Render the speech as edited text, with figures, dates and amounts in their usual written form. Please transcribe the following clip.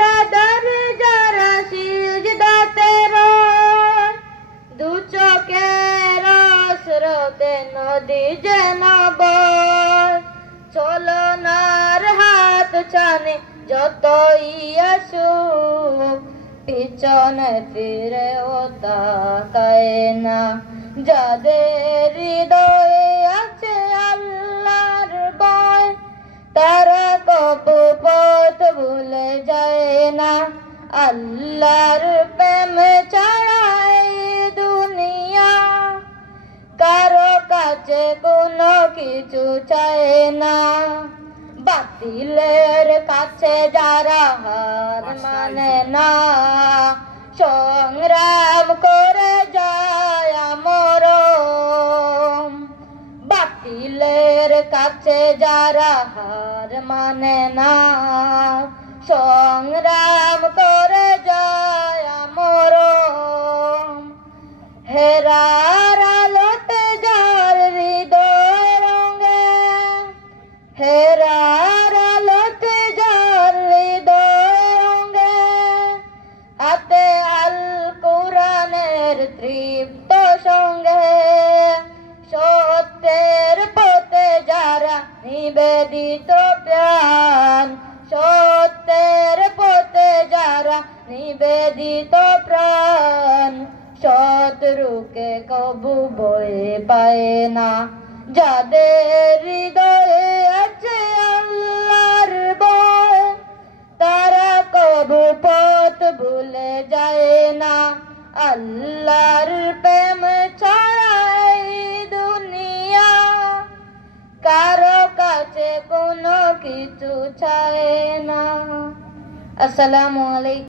Rather যারা সিজদাতে রয়, দু চোখের স্রোতে নদী যেন বয়। চলনার হাত ছানে যতই আসুক, পিছনে ফিরেও তাকায় না। যাদের হৃদয়ে আছে আল্লাহর ভয়, তারা কবু পথ ভুলে যায় না। আল্লাহর প্রেম ছাড়া এই দুনিয়া কারো কাছে কোনো কিছু চায় না। বাতিলের কাছে যারা হার মানে না, সংগ্রাম করে যায় মরণ। বাতিলের কাছে যারা হার মানে না, সংগ্রাম করে যায় মরণ। হেরার আলোতে যার হৃদয় রঙে, হেরার আলোতে যার হৃদয় রঙে, হাতে আল কোরআনের তৃপ্ত সঙ্গে। সত্যের পথে যারা নিবেদিত প্রাণ, সত্যের পথে যারা নিবেদিত প্রাণ, শত্রুকে কবু ভয় পায় না। যাদের হৃদয়ে আছে আল্লাহর ভয়, তারা কবু পথ ভুলে যায় না। আল্লাহর প্রেম ছাড়া এই দুনিয়া কারো কাছে কোনো কিছু চায় না। আসসালামু আলাইকুম।